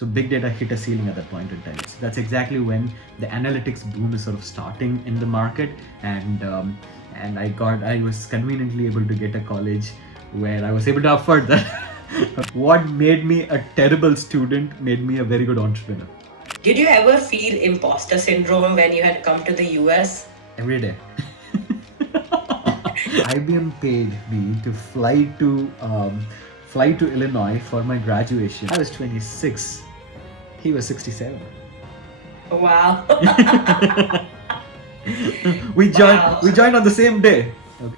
So big data hit a ceiling at that point in time. So that's exactly when the analytics boom is sort of starting in the market, and I was conveniently able to get a college where I was able to afford that. What made me a terrible student made me a very good entrepreneur. Did you ever feel imposter syndrome when you had come to the US? Every day. IBM paid me to fly to Illinois for my graduation. I was 26. He was 67. Wow. We joined. Wow. We joined on the same day.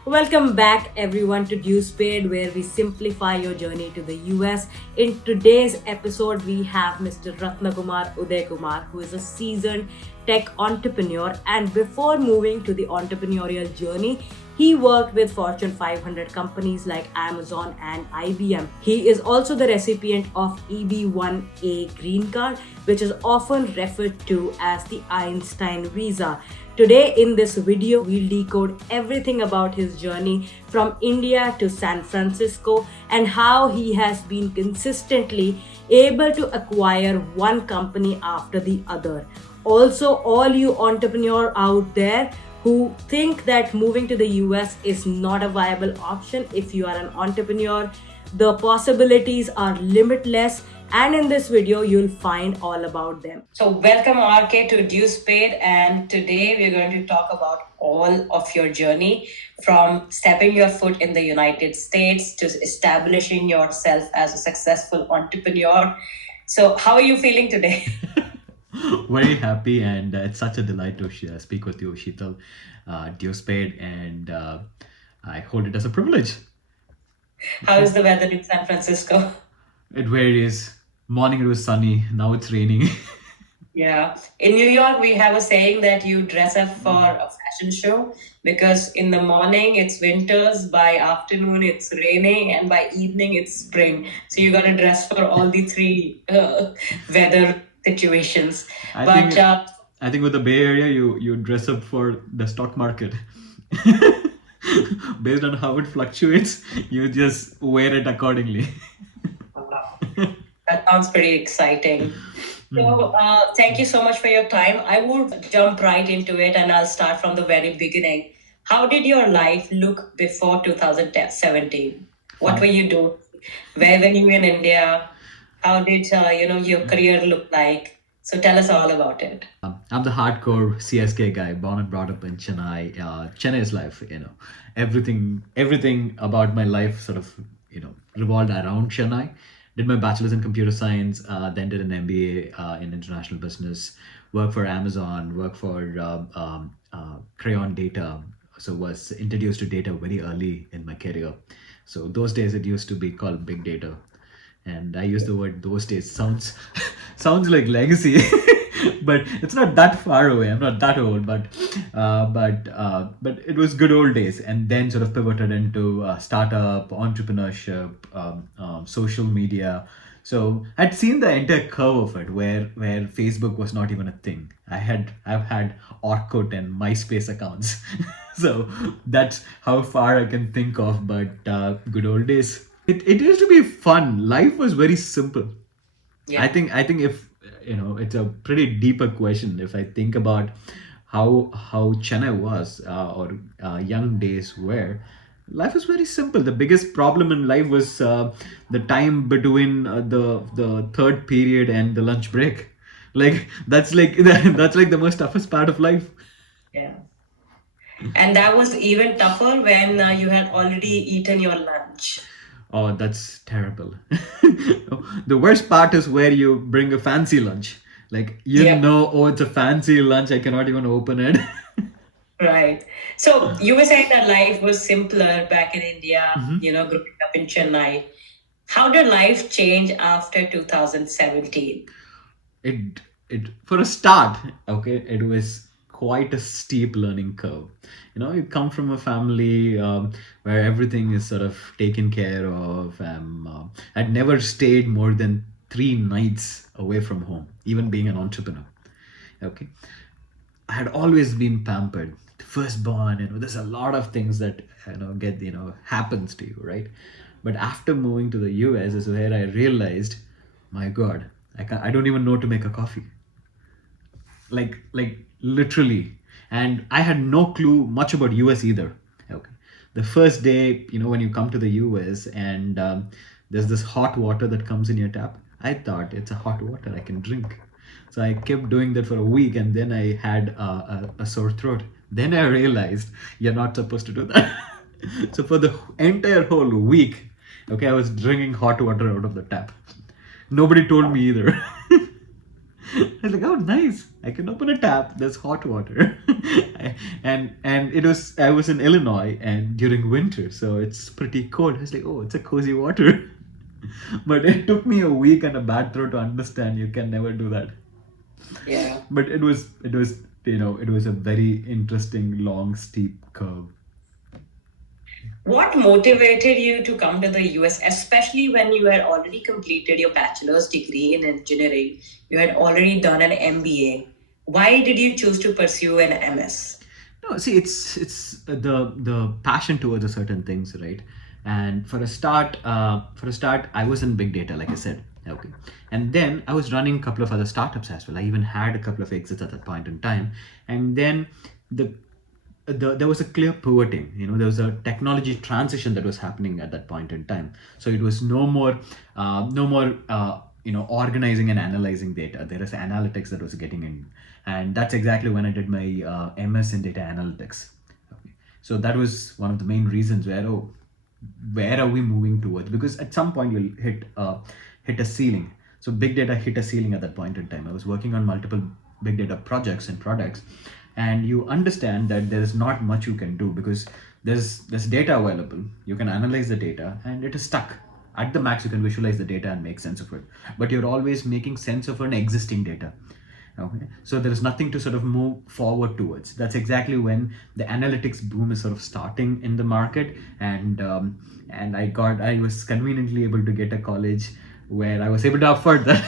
Welcome back everyone to Due Spade, where we simplify your journey to the US. In today's episode, we have Mr. Ratnakumar Uday Kumar, who is a seasoned tech entrepreneur, and before moving to the entrepreneurial journey, he worked with Fortune 500 companies like Amazon and IBM. He is also the recipient of EB-1A green card, which is often referred to as the Einstein visa. Today in this video, we'll decode everything about his journey from India to San Francisco and how he has been consistently able to acquire one company after the other. Also, all you entrepreneurs out there who think that moving to the US is not a viable option if you are an entrepreneur, the possibilities are limitless, and in this video you'll find all about them. So welcome RK to Due Spade, and today we're going to talk about all of your journey from stepping your foot in the United States to establishing yourself as a successful entrepreneur. So how are you feeling today? Very happy, and it's such a delight to speak with you, Sheetal, Due Spade, and I hold it as a privilege. How is the weather in San Francisco? It varies. Morning it was sunny, now it's raining. Yeah. In New York, we have a saying that you dress up for a fashion show because in the morning it's winters, by afternoon it's raining, and by evening it's spring. So you got to dress for all the three weather situations. I think with the Bay Area, you dress up for the stock market. Based on how it fluctuates, you just wear it accordingly. That sounds pretty exciting. So, thank you so much for your time. I will jump right into it, and I'll start from the very beginning. How did your life look before 2017? What were you doing? Where were you in India? How did your career look like? So tell us all about it. I'm the hardcore CSK guy, born and brought up in Chennai. Chennai is life, everything about my life sort of, revolved around Chennai. Did my bachelor's in computer science, then did an MBA in international business, worked for Amazon, worked for Crayon Data. So was introduced to data very early in my career. So those days it used to be called big data. And I use the word those days, sounds like legacy, but it's not that far away. I'm not that old, but it was good old days. And then sort of pivoted into startup, entrepreneurship, social media. So I'd seen the entire curve of it, where Facebook was not even a thing. I've had Orkut and MySpace accounts, so that's how far I can think of. But good old days. It used to be fun. Life was very simple. Yeah. I think if it's a pretty deeper question. If I think about how Chennai was or young days were, life was very simple. The biggest problem in life was the time between the third period and the lunch break. Like that's like the most toughest part of life. Yeah. And that was even tougher when you had already eaten your lunch. Oh, that's terrible. The worst part is where you bring a fancy lunch. Like, oh, it's a fancy lunch. I cannot even open it. Right. So you were saying that life was simpler back in India, growing up in Chennai. How did life change after 2017? It for a start, okay, it was quite a steep learning curve. You come from a family where everything is sort of taken care of. I'd never stayed more than 3 nights away from home, even being an entrepreneur. Okay, I had always been pampered. The firstborn, there's a lot of things that get happens to you, right? But after moving to the US is where I realized, my God, I don't even know to make a coffee. Like literally. And I had no clue much about US either. Okay, the first day, when you come to the US and there's this hot water that comes in your tap, I thought it's a hot water I can drink. So I kept doing that for a week, and then I had a sore throat. Then I realized you're not supposed to do that. So for the entire whole week, okay, I was drinking hot water out of the tap. Nobody told me either. I was like, oh, nice! I can open a tap. There's hot water, and I was in Illinois and during winter, so it's pretty cold. I was like, oh, it's a cozy water. But it took me a week and a bad throat to understand you can never do that. Yeah. But it was a very interesting, long, steep curve. What motivated you to come to the US, especially when you had already completed your bachelor's degree in engineering? You had already done an MBA. Why did you choose to pursue an MS? No, see, it's the passion towards a certain things, right? And for a start, I was in big data, like I said. Okay, and then I was running a couple of other startups as well. I even had a couple of exits at that point in time, and then the there was a clear pivoting. There was a technology transition that was happening at that point in time. So it was no more organizing and analyzing data. There is analytics that was getting in, and that's exactly when I did my MS in data analytics. Okay. So that was one of the main reasons where are we moving towards? Because at some point you'll hit a ceiling. So big data hit a ceiling at that point in time. I was working on multiple big data projects and products, and you understand that there is not much you can do because there's data available. You can analyze the data, and it is stuck. At the max, you can visualize the data and make sense of it, but you're always making sense of an existing data. Okay, so there is nothing to sort of move forward towards. That's exactly when the analytics boom is sort of starting in the market, and I was conveniently able to get a college where I was able to afford that.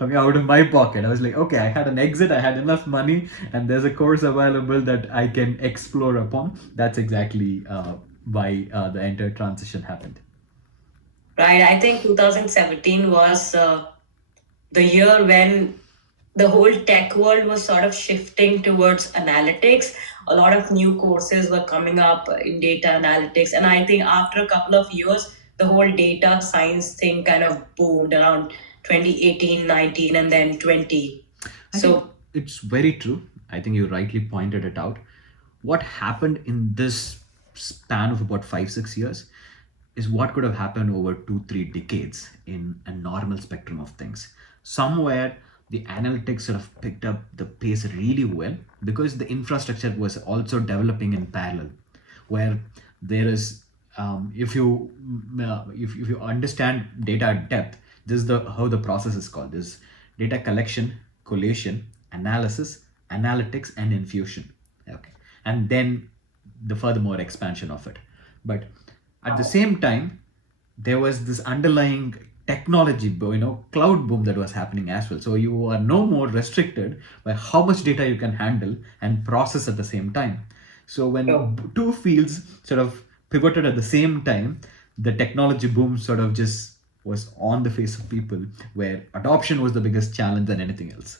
Okay, out of my pocket. I was like, okay, I had an exit, I had enough money, and there's a course available that I can explore upon. That's exactly why the entire transition happened. Right. I think 2017 was the year when the whole tech world was sort of shifting towards analytics. A lot of new courses were coming up in data analytics. And I think after a couple of years, the whole data science thing kind of boomed around 2018, 19, and then 20. I think So, it's very true. I think you rightly pointed it out. What happened in this span of about 5, 6 years is what could have happened over 2, 3 decades in a normal spectrum of things. Somewhere the analytics sort of picked up the pace really well because the infrastructure was also developing in parallel, where there is if you understand data at depth, this is the how the process is called. This data collection, collation, analysis, analytics, and infusion. Okay, and then the furthermore expansion of it. But at the same time, there was this underlying technology cloud boom that was happening as well. So you are no more restricted by how much data you can handle and process at the same time. So so when two fields sort of pivoted at the same time, the technology boom sort of just was on the face of people, where adoption was the biggest challenge than anything else.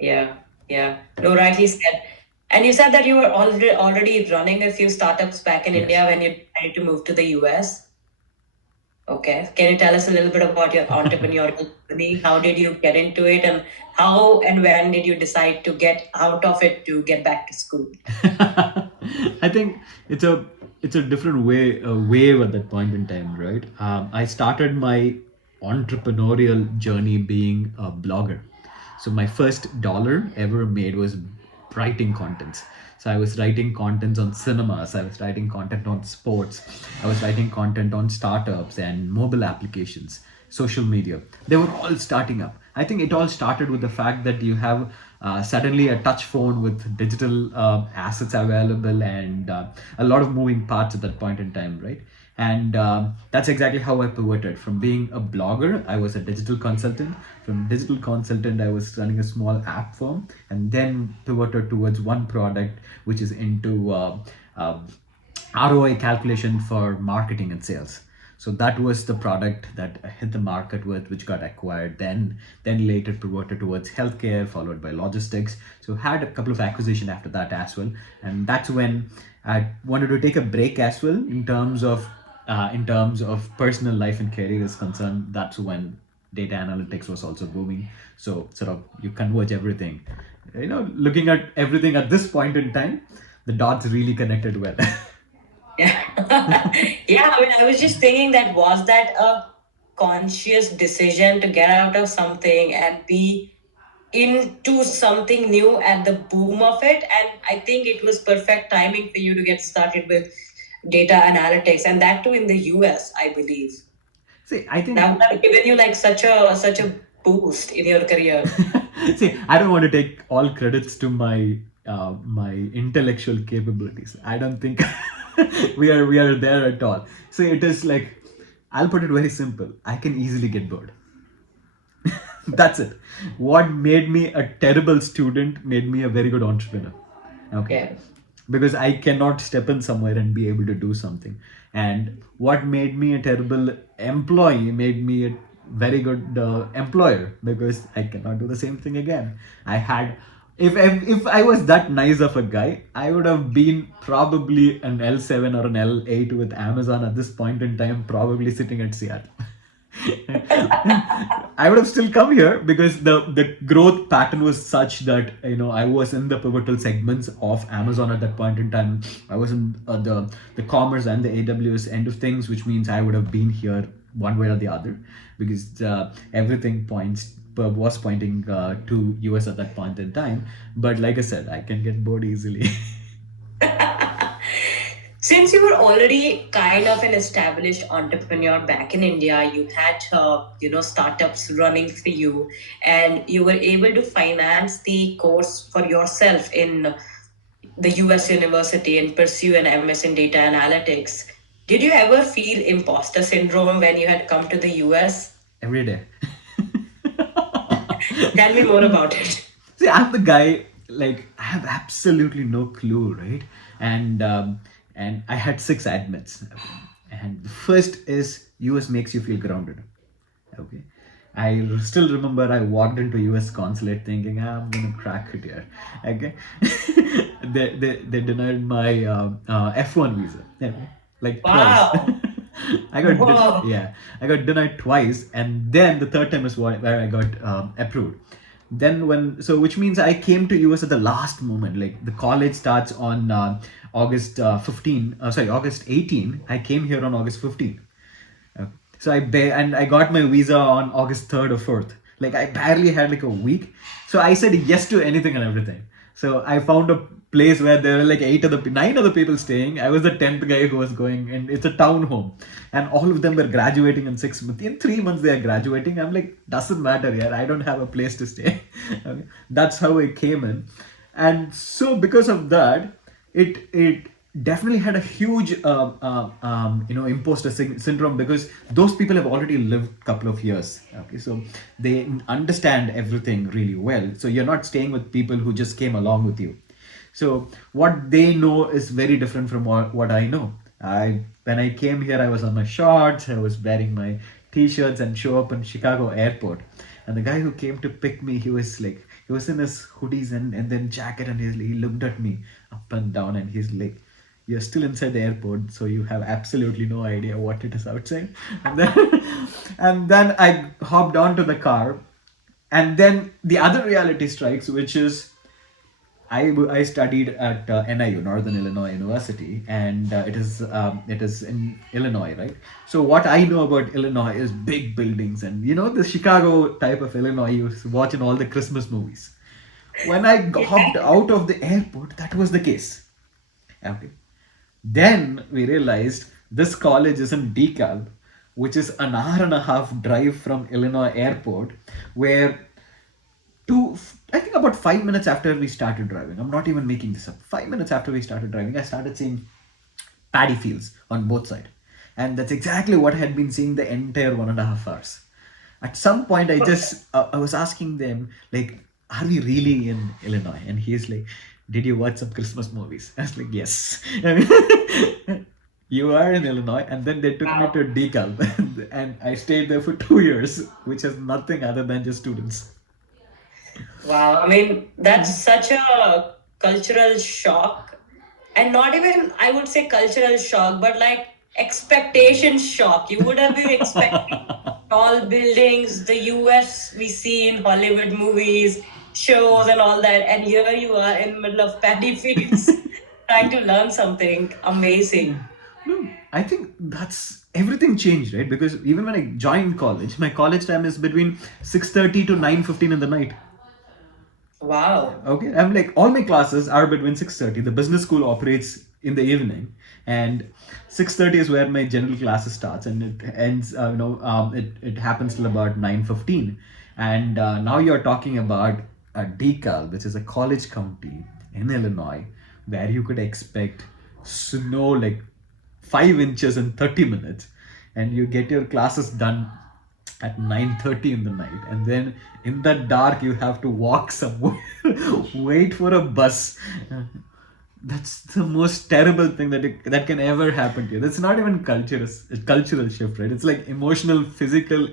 yeah, yeah. No, rightly said. And you said that you were already running a few startups back in India Yes. when you decided to move to the US. Okay. Can you tell us a little bit about your entrepreneurial journey? How did you get into it, and how and when did you decide to get out of it to get back to school? I think it's a different wave at that point in time, right? I started my entrepreneurial journey being a blogger. So my first dollar ever made was writing contents. So I was writing contents on cinemas, I was writing content on sports, I was writing content on startups and mobile applications, social media. They were all starting up. I think it all started with the fact that you have suddenly a touch phone with digital assets available, and a lot of moving parts at that point in time, right? And that's exactly how I pivoted from being a blogger. I was a digital consultant. From digital consultant, I was running a small app firm, and then pivoted towards one product which is into ROI calculation for marketing and sales. So that was the product that hit the market with, which got acquired. Then later pivoted towards healthcare, followed by logistics. So had a couple of acquisition after that as well, and that's when I wanted to take a break as well in terms of personal life and career is concerned. That's when data analytics was also booming. So sort of you converge everything. Looking at everything at this point in time, the dots really connected well. Yeah. Yeah, I mean, I was just thinking that was that a conscious decision to get out of something and be into something new at the boom of it? And I think it was perfect timing for you to get started with data analytics, and that too in the US, I believe. See, I think That would have given you like such a boost in your career. see, I don't want to take all credits to my intellectual capabilities. I don't think we are there at all. So it is like, I'll put it very simple. I can easily get bored. That's it. What made me a terrible student made me a very good entrepreneur. Okay. Yeah. Because I cannot step in somewhere and be able to do something. And what made me a terrible employee made me a very good employer, because I cannot do the same thing again. I had, if I was that nice of a guy, I would have been probably an L7 or an L8 with Amazon at this point in time, probably sitting at Seattle. I would have still come here because the growth pattern was such that I was in the pivotal segments of Amazon at that point in time. I was in the commerce and the AWS end of things, which means I would have been here one way or the other, because everything was pointing to US at that point in time. But like I said, I can get bored easily. Since you were already kind of an established entrepreneur back in India, you had startups running for you, and you were able to finance the course for yourself in the US university and pursue an MS in data analytics. Did you ever feel imposter syndrome when you had come to the US? Every day. Tell me more about it. See, I'm the guy, like, I have absolutely no clue, right? And I had 6 admits. And the first is US makes you feel grounded. Okay. I still remember I walked into US consulate thinking, I'm gonna crack it here. Okay. They denied my F1 visa. Okay. Like twice. Wow. Wow. I got denied twice, and then the third time is where I got approved. Then which means I came to US at the last moment. Like, the college starts on August 18. I came here on August 15. So and I got my visa on August 3rd or 4th. Like, I barely had like a week. So I said yes to anything and everything. So I found a place where there were like 9 other people staying. I was the 10th guy who was going, and it's a town home. And all of them were graduating in 6 months. In 3 months they are graduating. I'm like, doesn't matter here. I don't have a place to stay. Okay. That's how I came in. And so because of that, it definitely had a huge imposter syndrome, because those people have already lived a couple of years. Okay, so they understand everything really well. So you're not staying with people who just came along with you. So what they know is very different from what I know. When I came here, I was on my shorts, I was wearing my t-shirts, and show up in Chicago airport. And the guy who came to pick me, he was in his hoodies and then jacket, and he looked at me up and down, and he's like, you're still inside the airport, so you have absolutely no idea what it is outside. And then I hopped onto the car, and then the other reality strikes, which is I studied at NIU, Northern Illinois University, and it is in Illinois, right? So what I know about Illinois is big buildings, and the Chicago type of Illinois you watch in all the Christmas movies. When I hopped out of the airport, that was the case. Okay. Then we realized this college is in DeKalb, which is an hour and a half drive from Illinois Airport, where I think about 5 minutes after we started driving, I'm not even making this up, 5 minutes after we started driving, I started seeing paddy fields on both sides. And that's exactly what I had been seeing the entire 1.5 hours. At some point, I was asking them, like, are we really in Illinois? And he's like, did you watch some Christmas movies? I was like, yes. You are in Illinois, and then they took me Wow. to DeKalb, and I stayed there for 2 years, which is nothing other than just students. Wow. I mean, that's such a cultural shock. And not even, I would say, cultural shock, but like expectation shock. You would have been expecting tall buildings, the US we see in Hollywood movies, shows, and all that. And here you are in the middle of paddy fields trying to learn something amazing. No, I think that's everything changed, right? Because even when I joined college, my college time is between 6:30 to 9:15 in the night. Wow. Okay, I'm like all my classes are between 6:30. The business school operates in the evening, and 6:30 is where my general classes starts, and it ends. It happens till about 9:15. And now you're talking about a DeKalb, which is a college county in Illinois, where you could expect snow like 5 inches in 30 minutes, and you get your classes done at 9:30 in the night, and then in the dark you have to walk somewhere, wait for a bus. That's the most terrible thing that can ever happen to you. That's not even cultural shift, right? It's like emotional, physical,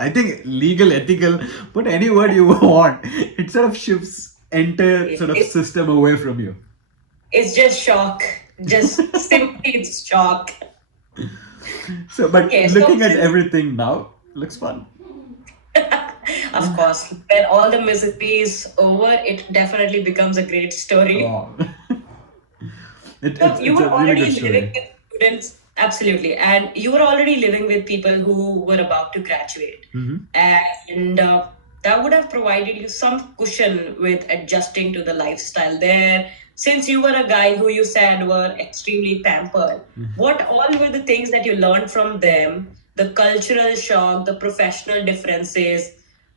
I think legal, ethical, put any word you want. It sort of shifts entire sort of It, system away from you. it's just shock. Just simply it's shock. So, but Okay, so looking at since everything now, looks fun. of course, when all the misery is over, it definitely becomes a great story. Oh. So you It's were a really good already living story. with students, absolutely, and you were already living with people who were about to graduate, Hmm. and that would have provided you some cushion with adjusting to the lifestyle there. Since you were a guy who you said were extremely pampered, what all were the things that you learned from them? The cultural shock, the professional differences,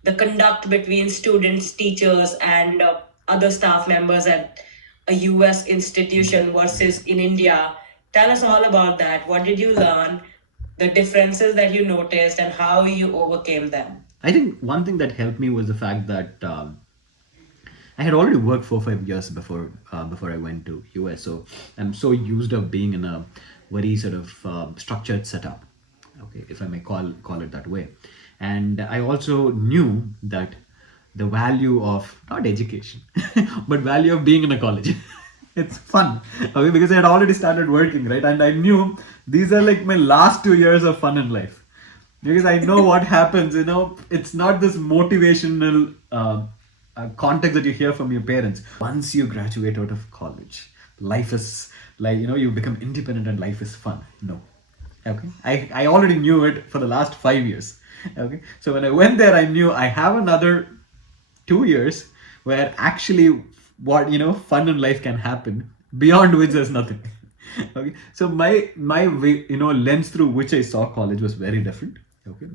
the conduct between students, teachers, and other staff members at a US institution versus in India. Tell us all about that. What did you learn? The differences that you noticed and how you overcame them. I think one thing that helped me was the fact that I had already worked 4 5 years before I went to US, so I'm so used of being in a very sort of structured setup. Okay, if I may call it that way, and I also knew that the value of not education, but value of being in a college. It's fun, okay, because I had already started working, right, and I knew these are like my last 2 years of fun in life, because I know what happens. It's not this motivational context that you hear from your parents. Once you graduate out of college, life is like, you become independent and life is fun. No. Okay. I already knew it for the last 5 years. Okay. So when I went there, I knew I have another 2 years where actually what fun in life can happen, beyond which there's nothing. Okay, so my way, lens through which I saw college was very different. Okay,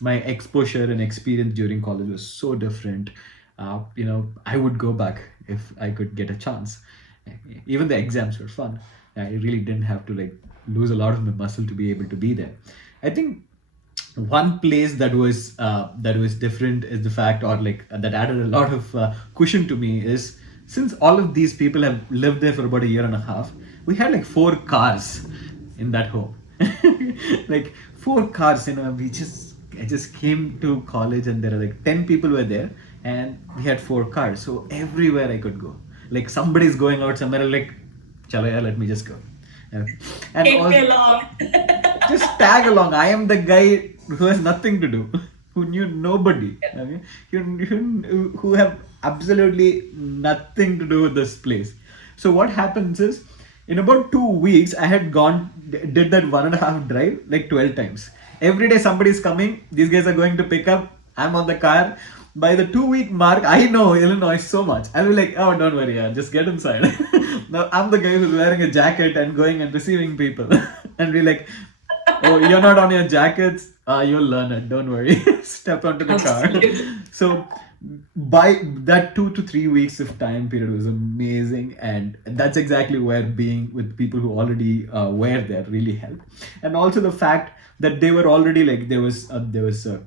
my exposure and experience during college was so different. I would go back if I could get a chance. Even the exams were fun. I really didn't have to like lose a lot of my muscle to be able to be there. I think one place that was different is the fact, or like that added a lot of cushion to me, is since all of these people have lived there for about a year and a half, we had like 4 cars in that home. Like 4 cars, I just came to college and there are like 10 people were there, and we had 4 cars, so everywhere I could go, like somebody's going out somewhere, like chalo yaar, let me just go. Okay. And Take me all, along. just tag along. I am the guy who has nothing to do, who knew nobody, okay? Who have absolutely nothing to do with this place. So what happens is, in about 2 weeks, I had did that 1.5 drive like 12 times. Every day somebody is coming. These guys are going to pick up. I'm on the car. By the 2 week mark, I know Illinois so much. I'll be like, oh, don't worry, yeah, just get inside. Now I'm the guy who's wearing a jacket and going and receiving people. And be like, oh, you're not on your jackets? You'll learn it, don't worry. Step onto the car. Absolutely. So by that 2 to 3 weeks of time period was amazing, and that's exactly where being with people who already were there really helped. And also the fact that they were already like there was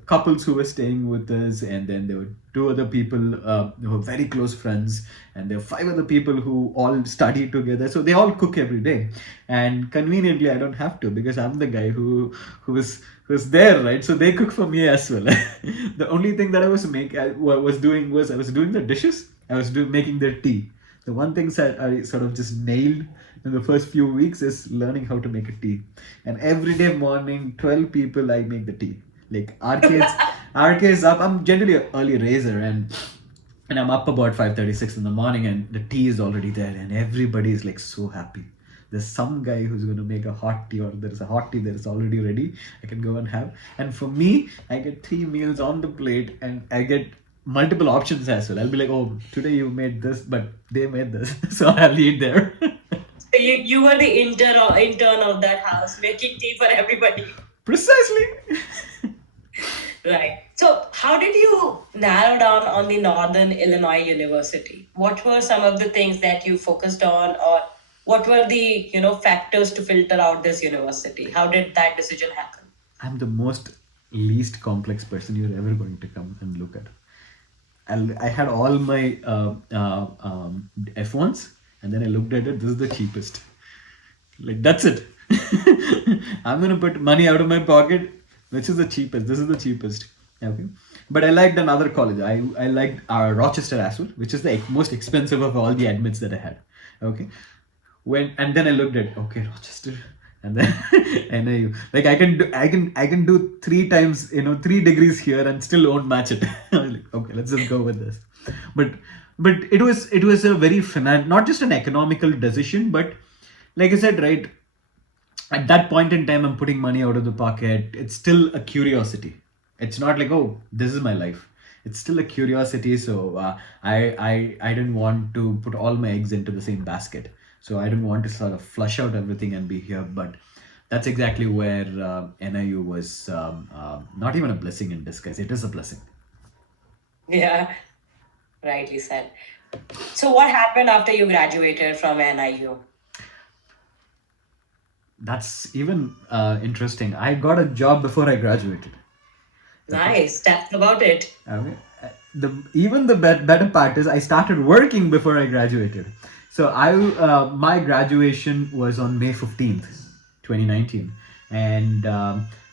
couples who were staying with us, and then there were two other people who were very close friends, and there were five other people who all study together. So they all cook every day, and conveniently I don't have to, because I'm the guy who's there, right? So they cook for me as well. The only thing that I was doing the dishes. I was making their tea. The one thing that I sort of just nailed in the first few weeks is learning how to make a tea. And every day morning, 12 people, I make the tea. Like RK's up. I'm generally an early raiser, and I'm up about 5:36 in the morning, and the tea is already there, and everybody is like so happy. There's some guy who's going to make a hot tea, or there's a hot tea that is already ready. I can go and have. And for me, I get 3 meals on the plate, and I get multiple options as well. I'll be like, oh, today you made this, but they made this, so I'll eat there. So you were the intern of that house, making tea for everybody. Precisely. Right. So how did you narrow down on the Northern Illinois University? What were some of the things that you focused on, or what were the factors to filter out this university? How did that decision happen? I'm the most least complex person you're ever going to come and look at. I had all my F1s, and then I looked at it. This is the cheapest. Like, that's it. I'm gonna put money out of my pocket. Which is the cheapest? This is the cheapest. Okay. But I liked another college. I liked Rochester as well, which is the most expensive of all the admits that I had. Okay. And then I looked at, okay, Rochester, and then NIU. Like, I can do 3 times, 3 degrees here and still won't match it. I was like, okay, let's just go with this. But it was a very not just an economical decision, but like I said, right, at that point in time, I'm putting money out of the pocket. It's still a curiosity. It's not like, oh, this is my life. It's still a curiosity. So I didn't want to put all my eggs into the same basket. So I didn't want to sort of flush out everything and be here. But that's exactly where NIU was not even a blessing in disguise. It is a blessing. Yeah, rightly said. So what happened after you graduated from NIU? That's even interesting. I got a job before I graduated. Nice. That's about it. Okay. The better part is I started working before I graduated. So my graduation was on May 15th, 2019, and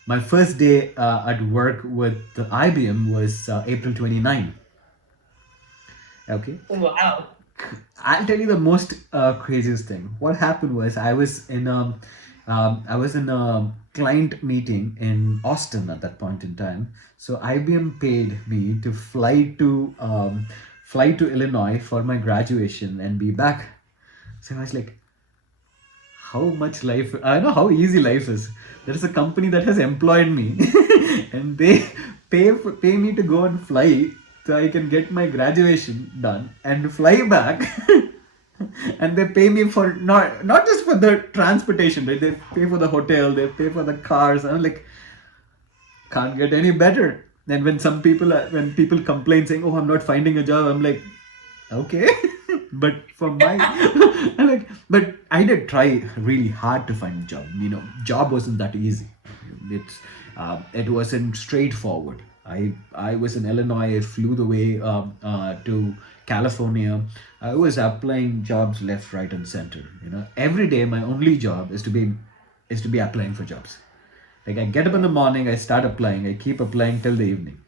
my first day at work with the IBM was April 29. Okay. Wow. I'll tell you the most craziest thing. What happened was I was in a client meeting in Austin at that point in time. So IBM paid me to fly to Illinois for my graduation and be back. So I was like, how much life? I know how easy life is. There is a company that has employed me, and they pay me to go and fly so I can get my graduation done and fly back. And they pay me for not just for the transportation, right? They pay for the hotel, they pay for the cars. I'm like, can't get any better. And when people complain saying, "Oh, I'm not finding a job," I'm like, okay. But I'm like, but I did try really hard to find a job. Job wasn't that easy. It wasn't straightforward. I was in Illinois. I flew the way to California. I was applying jobs left, right, and center. Every day my only job is to be applying for jobs. Like, I get up in the morning, I start applying, I keep applying till the evening.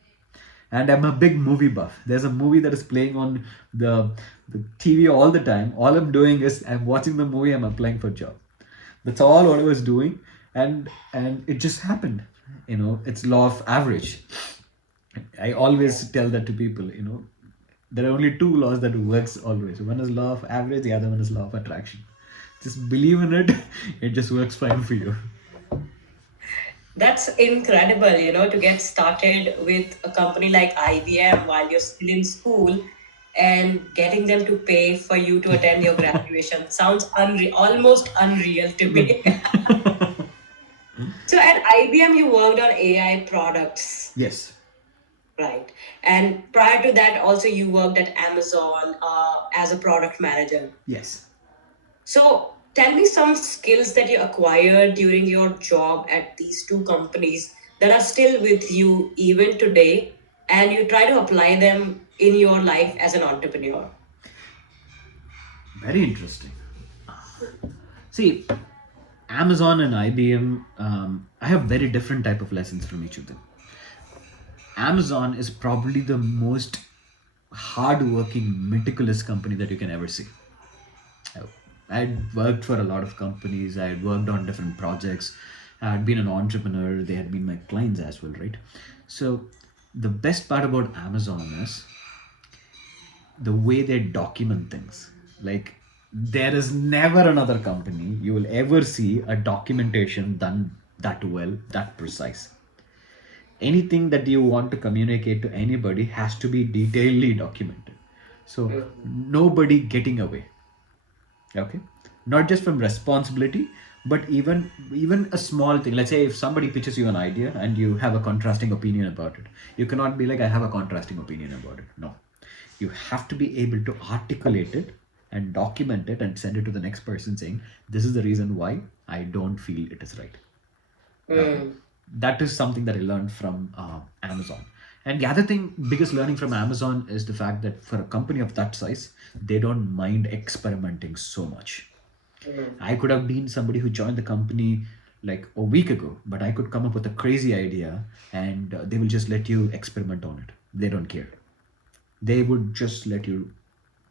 And I'm a big movie buff. There's a movie that is playing on the TV all the time. All I'm doing is I'm watching the movie, I'm applying for a job. That's all what I was doing, and it just happened. It's law of average. I always tell that to people. There are only 2 laws that works always. One is law of average, the other one is law of attraction. Just believe in it. It just works fine for you. That's incredible, to get started with a company like IBM while you're still in school and getting them to pay for you to attend your graduation sounds almost unreal to me. So at IBM, you worked on AI products. Yes. Right. And prior to that, also you worked at Amazon as a product manager. Yes. So Tell me some skills that you acquired during your job at these two companies that are still with you even today, and you try to apply them in your life as an entrepreneur. Very interesting. See, Amazon and IBM, I have very different type of lessons from each of them. Amazon is probably the most hard-working, meticulous company that you can ever see. I had worked for a lot of companies. I had worked on different projects. I had been an entrepreneur. They had been my clients as well, right? So the best part about Amazon is the way they document things. Like, there is never another company you will ever see a documentation done that well, that precise. Anything that you want to communicate to anybody has to be detailedly documented. So nobody getting away. Okay, not just from responsibility, but even a small thing. Let's say if somebody pitches you an idea and you have a contrasting opinion about it, you cannot be like, I have a contrasting opinion about it. No, you have to be able to articulate it and document it and send it to the next person saying, this is the reason why I don't feel it is right. Okay. That is something that I learned from Amazon. And the other thing, biggest learning from Amazon is the fact that for a company of that size, they don't mind experimenting so much. I could have been somebody who joined the company like a week ago, but I could come up with a crazy idea and they will just let you experiment on it. They don't care. They would just let you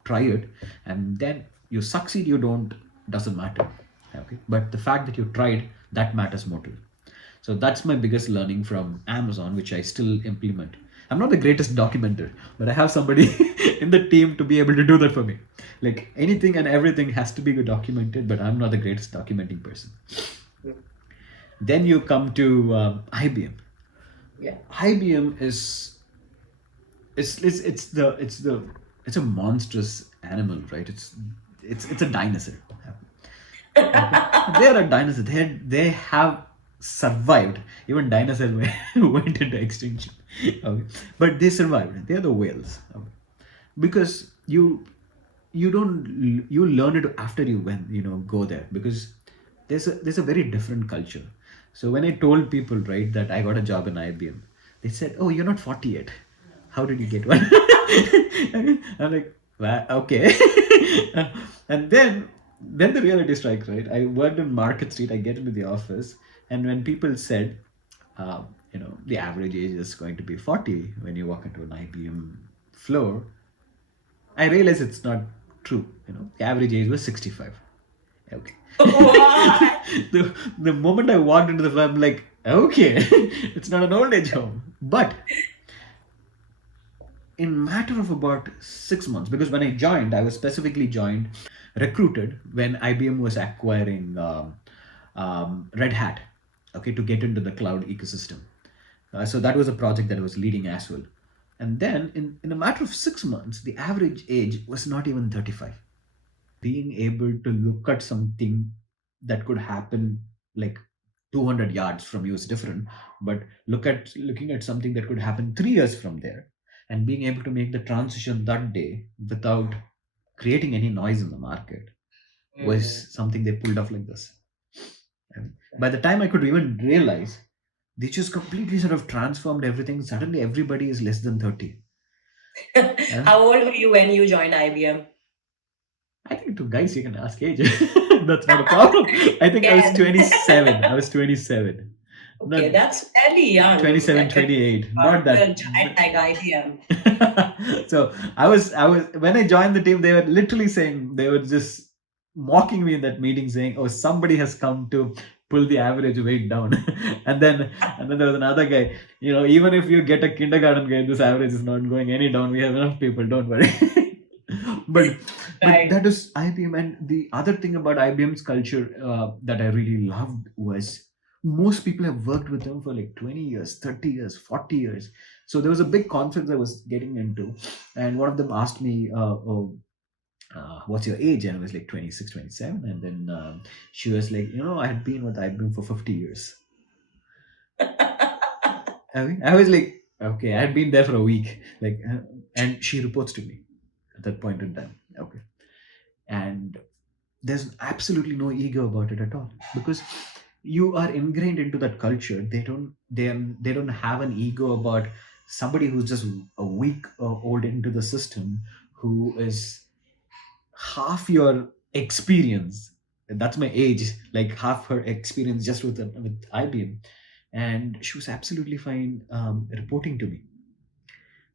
try it, and then you succeed, you don't, doesn't matter. Okay, but the fact that you tried, that matters more to you. So that's my biggest learning from Amazon, which I still implement. I'm not the greatest documenter, but I have somebody in the team to be able to do that for me. Like, anything and everything has to be documented, but I'm not the greatest documenting person. Then you come to IBM. Yeah. IBM is it's a monstrous animal, right? It's a dinosaur. They are a dinosaur. They have survived. Even dinosaurs went into extinction. Okay. But they survived. They are the whales. Okay. Because you learn it after you when go there, because there's a very different culture. So when I told people, right, that I got a job in IBM, they said, "Oh, you're not 40 yet. How did you get one?" I'm like, "Well, okay." And then the reality strikes, right? I worked in Market Street. I get into the office, and when people said, the average age is going to be 40 when you walk into an IBM floor, I realized it's not true. The average age was 65. Okay. What? The moment I walked into the floor, I'm like, okay, it's not an old age home. But in matter of about 6 months, because when I joined, I was specifically recruited when IBM was acquiring Red Hat, okay, to get into the cloud ecosystem. So that was a project that I was leading as well. And then in a matter of 6 months, the average age was not even 35. Being able to look at something that could happen like 200 yards from you is different, but looking at something that could happen 3 years from there, and being able to make the transition that day without creating any noise in the market was something they pulled off like this. And by the time I could even realize, they just completely sort of transformed everything. Suddenly everybody is less than 30. How old were you when you joined IBM? I think to guys you can ask age. That's not a problem. I think I was Yeah. 27. I was 27. Okay, Not that's fairly young. 27, That could 28. work Not for a that. giant like IBM. So I was when I joined the team, they were literally saying, they were just mocking me in that meeting, saying, "Oh, somebody has come to pull the average weight down." And then there was another guy, even if you get a kindergarten guy, this average is not going any down. We have enough people, don't worry. but but Right. that is IBM. And the other thing about IBM's culture that I really loved was, most people have worked with them for like 20 years, 30 years, 40 years. So there was a big conference I was getting into, and one of them asked me, "Oh, what's your age?" And I was like 26, 27. And then she was like, "I had been with IBM for 50 years." I was like, "Okay, I had been there for a week." Like, and she reports to me at that point in time. Okay. And there's absolutely no ego about it at all, because you are ingrained into that culture. They don't have an ego about somebody who's just a week old into the system, who is half your experience. That's my age, like half her experience just with IBM. And she was absolutely fine reporting to me.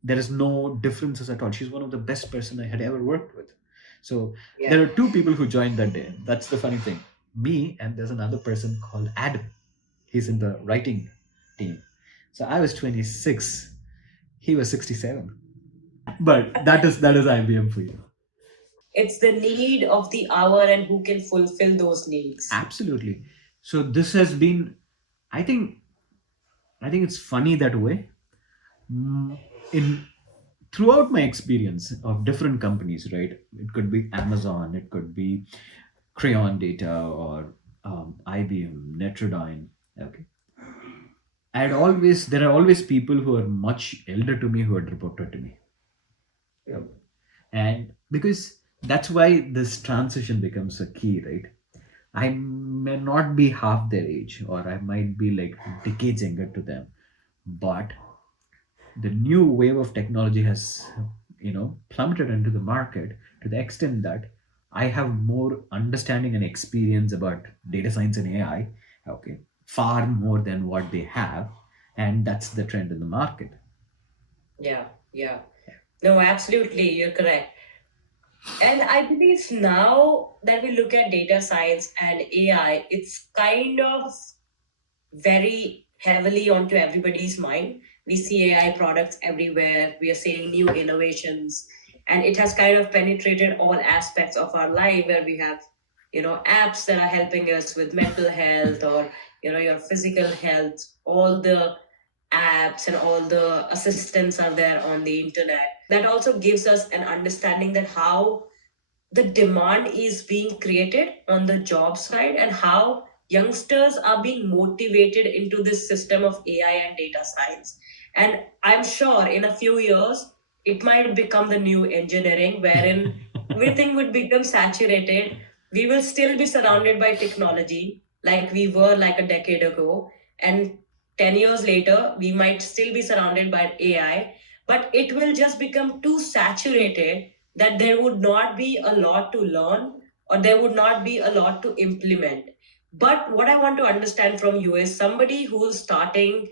There is no differences at all. She's one of the best person I had ever worked with. So there are two people who joined that day. That's the funny thing. Me, and there's another person called Adam. He's in the writing team. So I was 26. He was 67. But that is IBM for you. It's the need of the hour and who can fulfill those needs. Absolutely. So this has been, I think, it's funny that way. In throughout my experience of different companies, right? It could be Amazon, it could be Crayon Data, or IBM, Netrodyne. Okay, there are always people who are much elder to me who had reported to me. Yep. And because that's why this transition becomes a key, right? I may not be half their age, or I might be like decades younger to them, but the new wave of technology has, plummeted into the market to the extent that I have more understanding and experience about data science and AI. Okay, far more than what they have, and that's the trend in the market. Yeah, yeah. No, absolutely, you're correct. And I believe now that we look at data science and AI, it's kind of very heavily onto everybody's mind. We see AI products everywhere. We are seeing new innovations, and it has kind of penetrated all aspects of our life where we have, apps that are helping us with mental health or, your physical health. All the apps and all the assistants are there on the internet. That also gives us an understanding that how the demand is being created on the job side and how youngsters are being motivated into this system of AI and data science. And I'm sure in a few years, it might become the new engineering, wherein everything would become saturated. We will still be surrounded by technology like we were like a decade ago. And 10 years later, we might still be surrounded by AI, but it will just become too saturated that there would not be a lot to learn or there would not be a lot to implement. But what I want to understand from you is somebody who's starting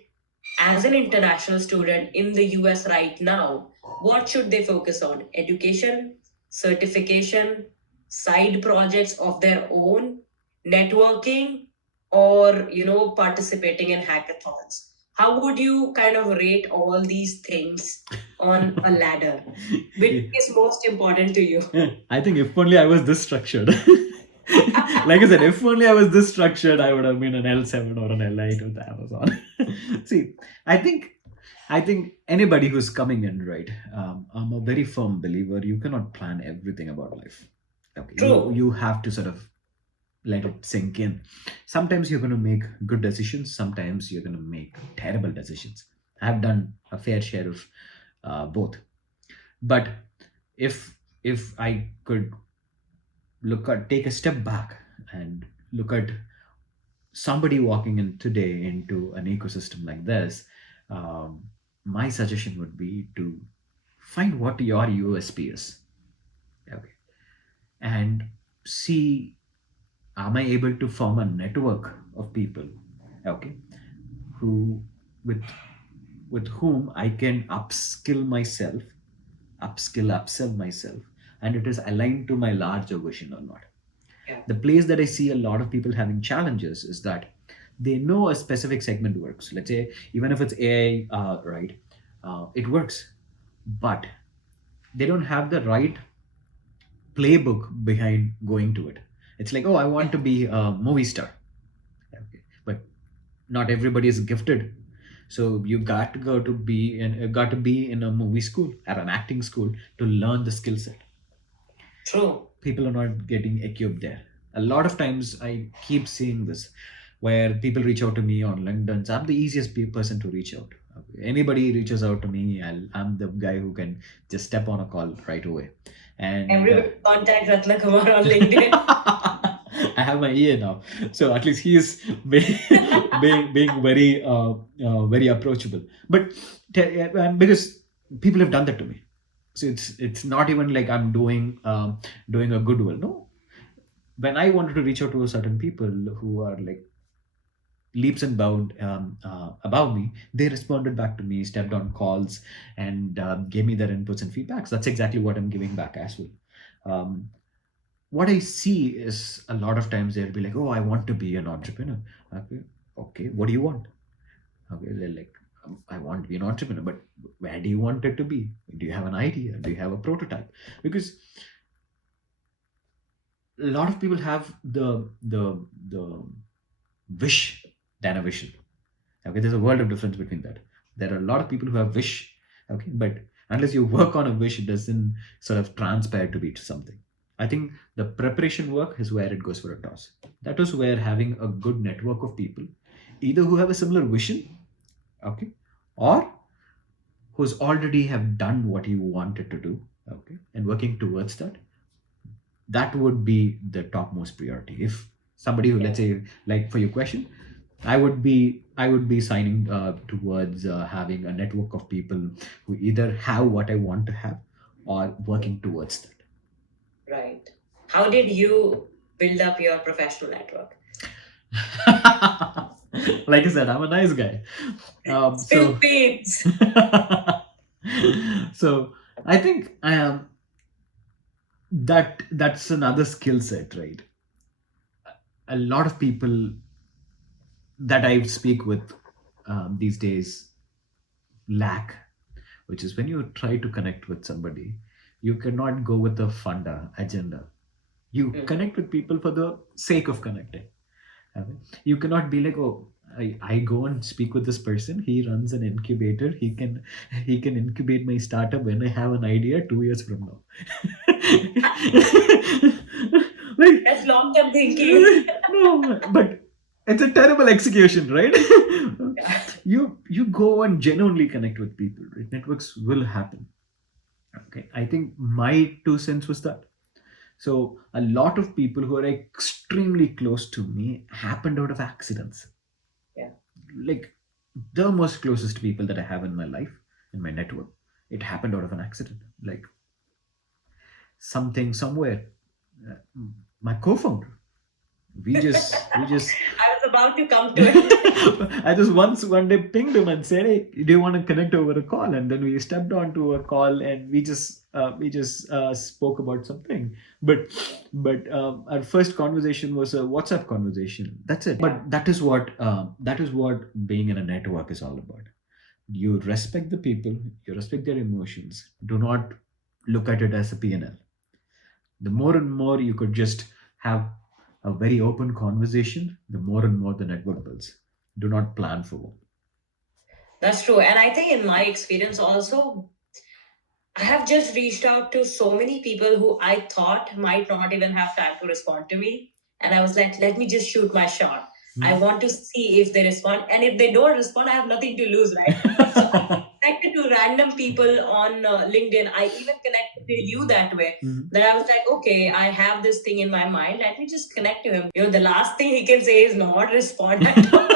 as an international student in the US right now, what should they focus on? Education, certification, side projects of their own, networking, or participating in hackathons? How would you kind of rate all these things on a ladder? Which is most important to you? I think if only I was this structured. Like I said, if only I was this structured, I would have been an L7 or an L8 with Amazon. See, I think anybody who's coming in, right? I'm a very firm believer. You cannot plan everything about life. Okay, True. you have to sort of let it sink in. Sometimes you're going to make good decisions. Sometimes you're going to make terrible decisions. I've done a fair share of both. But if I could take a step back and look at somebody walking in today into an ecosystem like this, my suggestion would be to find what your USP is. Okay, and see, am I able to form a network of people, okay, who with whom I can upsell myself, and it is aligned to my larger vision or not. Yeah. The place that I see a lot of people having challenges is that they know a specific segment works. Let's say, even if it's AI, right, it works, but they don't have the right playbook behind going to it. It's like, oh, I want to be a movie star, okay, but not everybody is gifted. So you got to be in a movie school or an acting school to learn the skill set. True. People are not getting equipped there. A lot of times I keep seeing this, where people reach out to me on LinkedIn. So I'm the easiest person to reach out. Okay. Anybody reaches out to me, I'm the guy who can just step on a call right away. And Everybody contact Ratna Kumar on LinkedIn. I have my ear now, so at least he is being very approachable. But and because people have done that to me, so it's not even like I'm doing a goodwill. No, when I wanted to reach out to certain people who are like leaps and bound above me, they responded back to me, stepped on calls, and gave me their inputs and feedbacks. That's exactly what I'm giving back as well. Um, what I see is a lot of times they'll be like, "Oh, I want to be an entrepreneur." Okay, okay, what do you want? Okay, they're like, "I want to be an entrepreneur, but where do you want it to be? Do you have an idea? Do you have a prototype?" Because a lot of people have the wish than a vision. Okay, there's a world of difference between that. There are a lot of people who have wish, okay, but unless you work on a wish, it doesn't sort of transpire to be something. I think the preparation work is where it goes for a toss. That is where having a good network of people, either who have a similar vision, okay, or who's already have done what you wanted to do, okay, and working towards that, that would be the topmost priority. If somebody who, let's say, like for your question, I would be signing towards having a network of people who either have what I want to have or working towards that. Right. How did you build up your professional network? Like I said, I'm a nice guy. Spill So beans. so I think that's another skill set, right? A lot of people that I speak with these days lack, which is when you try to connect with somebody, you cannot go with a funda agenda. You connect with people for the sake of connecting. Okay? You cannot be like, oh, I go and speak with this person. He runs an incubator. He can incubate my startup when I have an idea 2 years from now. Like, That's long-term thinking. no, but it's a terrible execution, right? You go and genuinely connect with people, right? Networks will happen. Okay, I think my 2 cents was that. So a lot of people who are extremely close to me happened out of accidents. Yeah. Like the most closest people that I have in my life, in my network, it happened out of an accident. Like something somewhere. Uh, my co-founder. We just I was about to come to it. I just once one day pinged him and said, "Hey, do you want to connect over a call?" And then we stepped onto a call and we just spoke about something. But our first conversation was a WhatsApp conversation. That's it. But that is what being in a network is all about. You respect the people, you respect their emotions. Do not look at it as a P&L. The more and more you could just have a very open conversation, the more and more the network builds. Do not plan for one. That's true. And I think in my experience also, I have just reached out to so many people who I thought might not even have time to respond to me. And I was like, let me just shoot my shot. I want to see if they respond. And if they don't respond, I have nothing to lose, right? So I connected to random people on LinkedIn. I even connected to you that way. That I was like, okay, I have this thing in my mind. Let me just connect to him. The last thing he can say is not respond at all.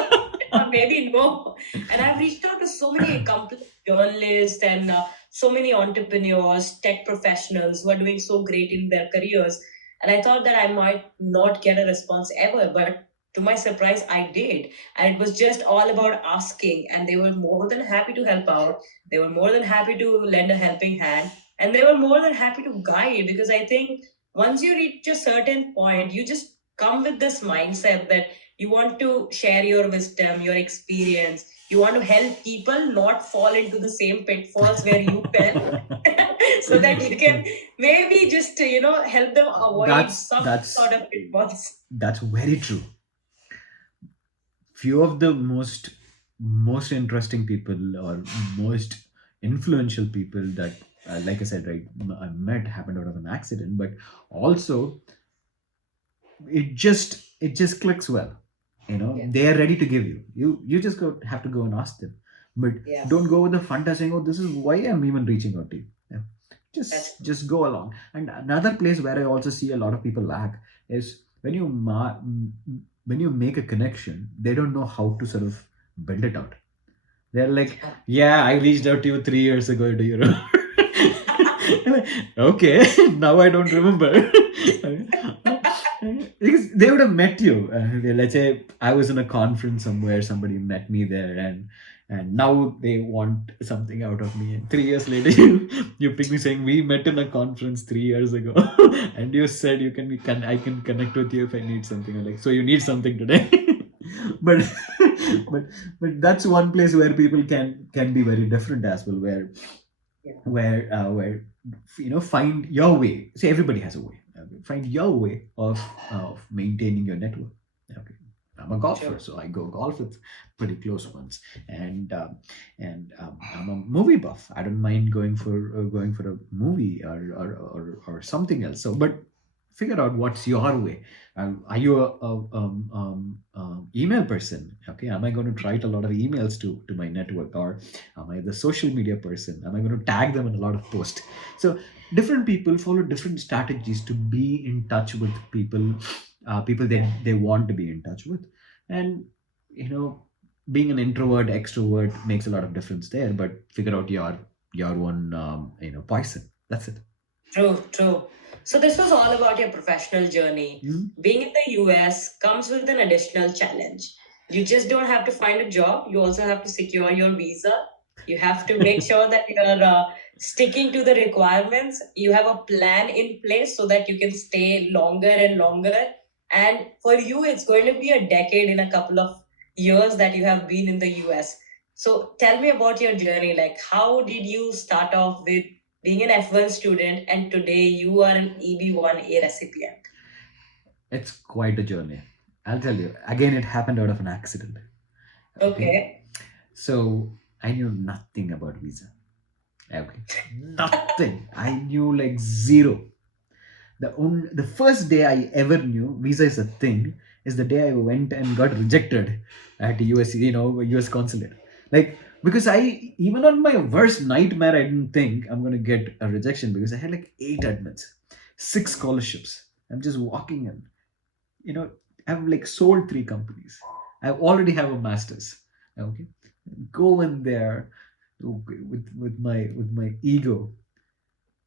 Or maybe no. And I've reached out to so many accomplished journalists and so many entrepreneurs, tech professionals who are doing so great in their careers. And I thought that I might not get a response ever, but to my surprise, I did. And it was just all about asking, and they were more than happy to help out. They were more than happy to lend a helping hand, and they were more than happy to guide because I think once you reach a certain point, you just come with this mindset that you want to share your wisdom, your experience. You want to help people not fall into the same pitfalls where you fell, so that you can maybe just help them avoid that's some that's sort of pitfalls. that's very true. Few of the most interesting people or most influential people that, like I said, right, I met happened out of an accident, but also it just clicks well. Yeah. They are ready to give you. You just have to go and ask them. But Yeah. don't go with the fantasy, oh, this is why I'm even reaching out to you. Yeah. That's Just go along. And another place where I also see a lot of people lack is when you make a connection, they don't know how to sort of build it out. They're like, yeah, I reached out to you 3 years ago. Do you remember? Okay, now I don't remember. Because they would have met you. Let's say I was in a conference somewhere, somebody met me there, and now they want something out of me. And 3 years later, you pick me saying we met in a conference 3 years ago, and you said I can connect with you if I need something. I'm like, so you need something today. but but but that's one place where people can be very different as well, where yeah. where find your way. See, everybody has a way. Find your way of maintaining your network. Okay, I'm a golfer, Sure. so I go golf with pretty close ones, and I'm a movie buff. I don't mind going for a movie or something else. So, but figure out what's your way. Are you a email person? Okay, am I going to write a lot of emails to my network, or am I the social media person? Am I going to tag them in a lot of posts? So different people follow different strategies to be in touch with people, people they want to be in touch with, and you know, being an introvert, extrovert makes a lot of difference there. But figure out your one poison. That's it. True, true. So this was all about your professional journey. Mhm. Being in the US comes with an additional challenge. You just don't have to find a job, you also have to secure your visa. You have to make sure that you're sticking to the requirements. You have a plan in place so that you can stay longer and longer. And for you, it's going to be a decade in a couple of years that you have been in the US. So tell me about your journey. Like, how did you start off with being an F1 student and today you are an EB1A recipient? It's quite a journey. I'll tell you. Again, it happened out of an accident. Okay. Okay. So I knew nothing about visa. Okay. Nothing. I knew like zero. The first day I ever knew visa is a thing is the day I went and got rejected at US, US consulate. Like, because I, even on my worst nightmare, I didn't think I'm gonna get a rejection because I had like 8 admits, 6 scholarships. I'm just walking in. I've like sold 3 companies. I already have a master's. Okay, go in there with my ego.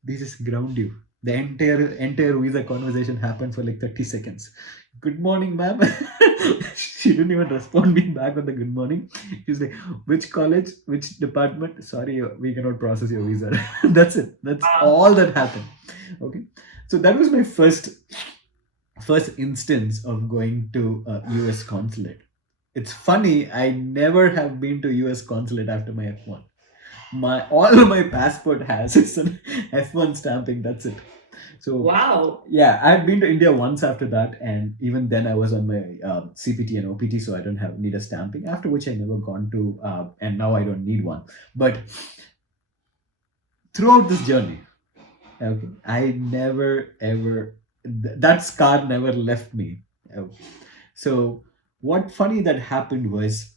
They just ground you. The entire visa conversation happened for like 30 seconds. Good morning, ma'am. She didn't even respond me back with the good morning. She's like, which college, which department? Sorry, we cannot process your visa. That's it. That's all that happened. Okay. So that was my first instance of going to a US consulate. It's funny, I never have been to US consulate after my F1. All my passport has is an F1 stamping. That's it. So Wow. yeah, I had been to India once after that, and even then I was on my CPT and OPT, so I don't need a stamping. After which I never gone to, and now I don't need one. But throughout this journey, okay, I never ever that scar never left me. Okay. So what funny that happened was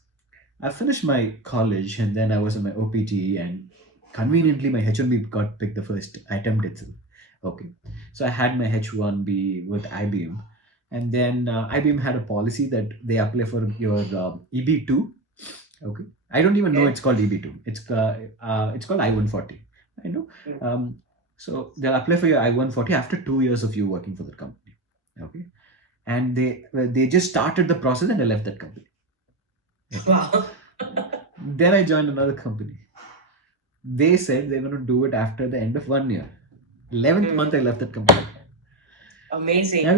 I finished my college and then I was on my OPT, and conveniently my H1B got picked the first attempt itself. Okay, so I had my H1B with IBM, and then IBM had a policy that they apply for your EB2. Okay, I don't even know Okay. it's called EB2. It's called I-140. I know. So they'll apply for your I-140 after 2 years of you working for the company. Okay, and they just started the process and I left that company. Wow. Then I joined another company. They said they're going to do it after the end of 1 year. 11th month, I left that company. Amazing.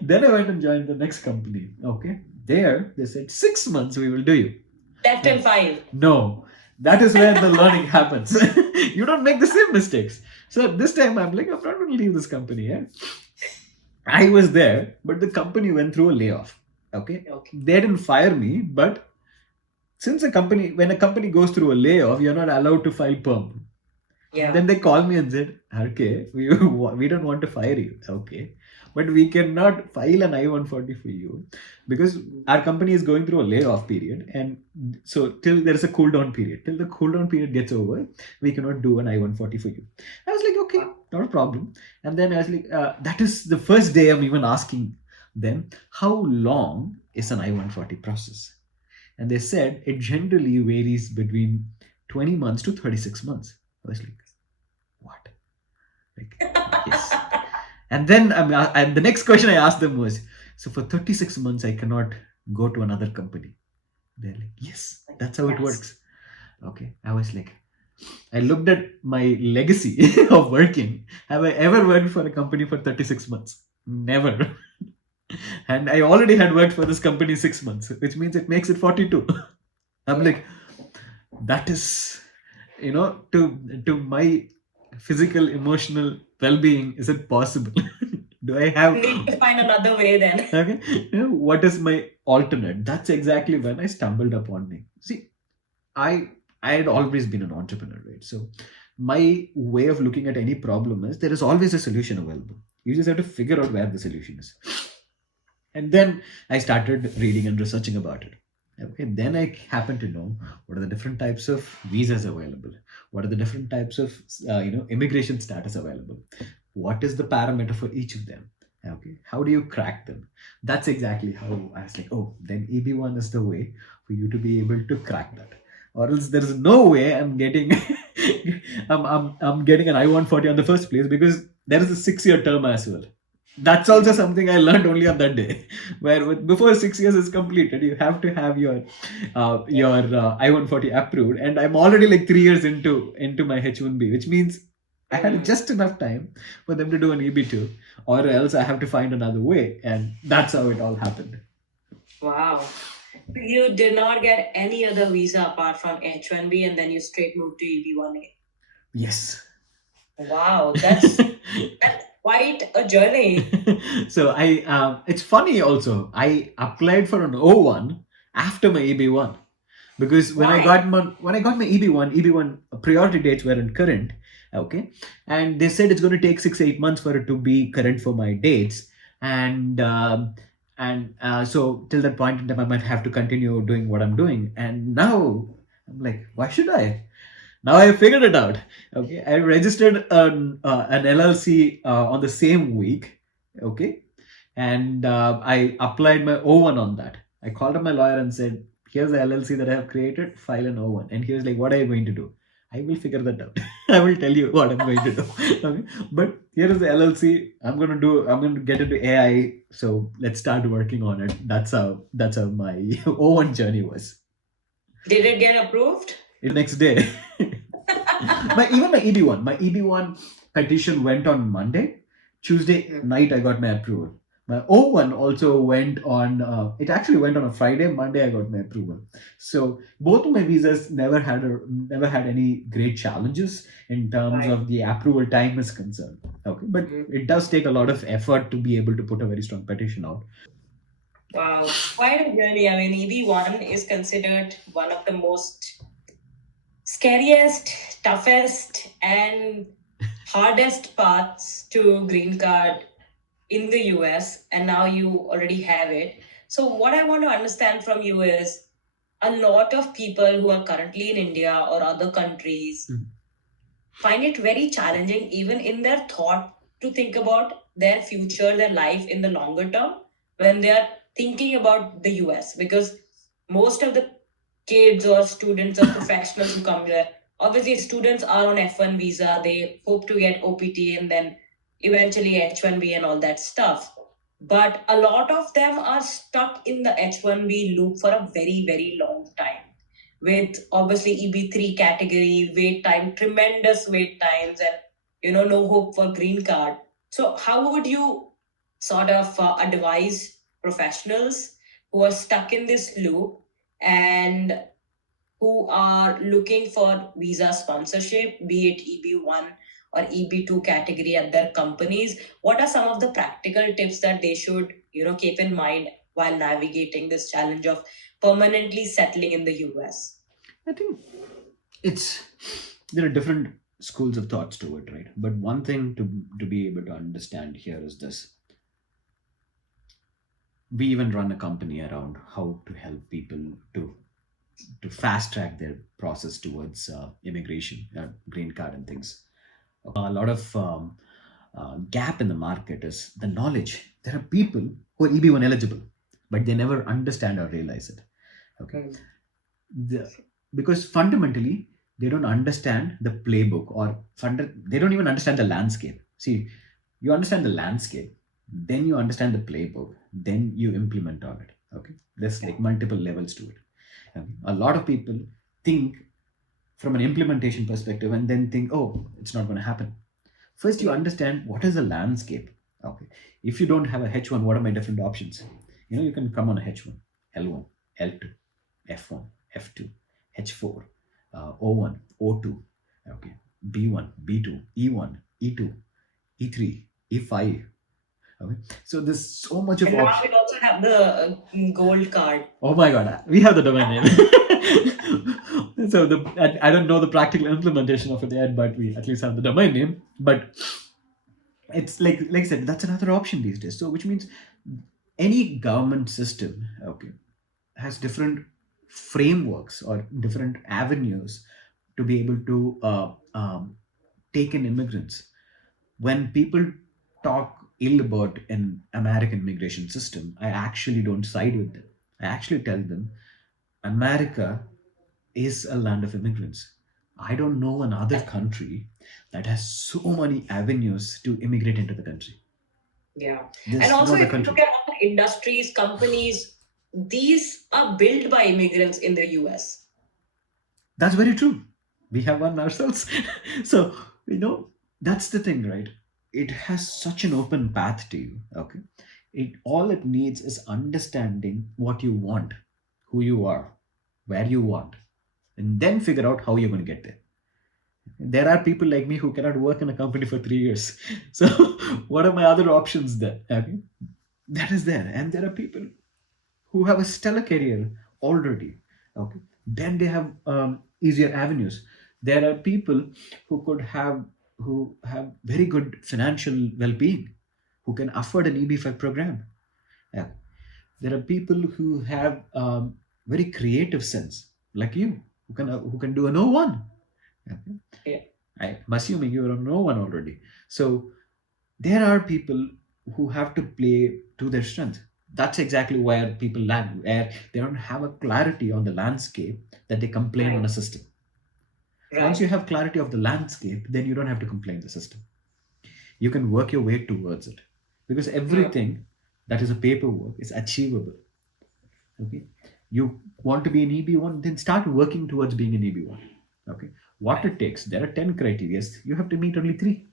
Then I went and joined the next company. Okay. There, they said 6 months we will do you. Left in 5. No, that is where the learning happens. You don't make the same mistakes. So this time I'm like, I'm not going to leave this company. Yeah? I was there, but the company went through a layoff. Okay. Okay. They didn't fire me, but since when a company goes through a layoff, you're not allowed to file perm. Yeah. Then they called me and said, okay, we don't want to fire you. Okay. but we cannot file an I-140 for you because our company is going through a layoff period. And so till there is a cool down period, till the cool down period gets over, we cannot do an I-140 for you. I was like, okay, not a problem. And then I was like, that is the first day I'm even asking them, how long is an I-140 process? And they said it generally varies between 20 months to 36 months. I was like, what? Like, yes. And then and the next question I asked them was, so for 36 months, I cannot go to another company. They're like, yes, that's how it works. Okay. I was like, I looked at my legacy of working. Have I ever worked for a company for 36 months? Never. And I already had worked for this company 6 months, which means it makes it 42. I'm like, that is, to my physical, emotional well-being, is it possible? Do I have? Need to find another way then. Okay, what is my alternate? That's exactly when I stumbled upon me. See, I had always been an entrepreneur, right? So my way of looking at any problem is there is always a solution available. You just have to figure out where the solution is. And then I started reading and researching about it. Okay, then I happened to know what are the different types of visas available. What are the different types of immigration status available? What is the parameter for each of them? Okay, how do you crack them? That's exactly how I was like, oh, then EB1 is the way for you to be able to crack that. Or else there is no way I'm getting I'm getting an I-140 on the first place, because there is a 6-year term as well. That's also something I learned only on that day, where before 6 years is completed, you have to have your I-140 approved, and I'm already like 3 years into my H1B, which means I had just enough time for them to do an EB2, or else I have to find another way, and that's how it all happened. Wow. You did not get any other visa apart from H1B, and then you straight moved to EB1A. Yes. Wow, that's quite a journey. So it's funny also. I applied for an O1 after my EB1, because when I Why? got my EB1 priority dates weren't current. Okay, and they said it's going to take 6-8 months for it to be current for my dates, and so till that point in time I might have to continue doing what I'm doing. And now I'm like, why should I? Now I figured it out. Okay, I registered an LLC on the same week. Okay, and I applied my O1 on that. I called up my lawyer and said, here's the LLC that I have created, file an O1. And he was like, what are you going to do? I will figure that out. I will tell you what I'm going to do. Okay? But here is the LLC. I'm going to get into AI. So let's start working on it. That's how my O1 journey was. Did it get approved? The next day. My EB1 petition went on Monday. Tuesday night I got my approval. My O1 also went on. It actually went on a Friday. Monday I got my approval. So both of my visas never had any great challenges in terms Right. of the approval time is concerned. Okay, but it does take a lot of effort to be able to put a very strong petition out. Wow, quite a journey. I mean, EB1 is considered one of the most scariest, toughest, and hardest paths to green card in the US, and now you already have it. So, what I want to understand from you is a lot of people who are currently in India or other countries find it very challenging, even in their thought, to think about their future, their life in the longer term when they are thinking about the US, because most of the kids or students or professionals who come here, obviously students are on F1 visa, they hope to get OPT and then eventually H1B and all that stuff. But a lot of them are stuck in the H1B loop for a very, very long time, with obviously EB3 category, wait time, tremendous wait times, and no hope for green card. So how would you sort of advise professionals who are stuck in this loop and who are looking for visa sponsorship, be it EB1 or EB2 category at their companies? What are some of the practical tips that they should, keep in mind while navigating this challenge of permanently settling in the US? I think there are different schools of thoughts to it, right? But one thing to be able to understand here is this: we even run a company around how to help people to fast track their process towards immigration, green card and things. A lot of gap in the market is the knowledge. There are people who are EB1 eligible, but they never understand or realize it. Okay, Mm. the, because fundamentally they don't understand the playbook, or they don't even understand the landscape. See, you understand the landscape, then you understand the playbook, then you implement on it. Okay, there's like multiple levels to it. Okay? A lot of people think from an implementation perspective and then think, oh, it's not going to happen. First, you understand what is the landscape. Okay, if you don't have a H1, what are my different options? You can come on a H1, L1, L2, F1, F2, H4, O1, O2, okay, B1, B2, E1, E2, E3, E5. Okay, so there's so much of And now option. we also have the gold card. Oh my god, we have the domain name. So I don't know the practical implementation of it yet, but we at least have the domain name. But it's like I said, that's another option these days. So which means any government system, okay, has different frameworks or different avenues to be able to take in immigrants. When people talk ill about an American immigration system, I actually don't side with them. I actually tell them America is a land of immigrants. I don't know another country that has so many avenues to immigrate into the country. Yeah. And There's no also, other if you look country. at other industries, companies, these are built by immigrants in the US. That's very true. We have one ourselves. So, that's the thing, right? It has such an open path to you. Okay. It needs is understanding what you want, who you are, where you want, and then figure out how you're going to get there. There are people like me who cannot work in a company for 3 years. So, what are my other options there? Okay. That is there. And there are people who have a stellar career already. Okay, then they have easier avenues. There are people who have very good financial well-being, who can afford an EB5 program. Yeah, there are people who have very creative sense, like you, who can do an O1. Okay. Yeah. I'm assuming you're an O1 already. So there are people who have to play to their strength. That's exactly where people land, where they don't have a clarity on the landscape, that they complain on a Right. system. Once Right. you have clarity of the landscape, then you don't have to complain the system. You can work your way towards it, because Mm. everything that is a paperwork is achievable. Okay, you want to be an EB1, then start working towards being an EB1. Okay, what it takes, there are 10 criteria, you have to meet only 3.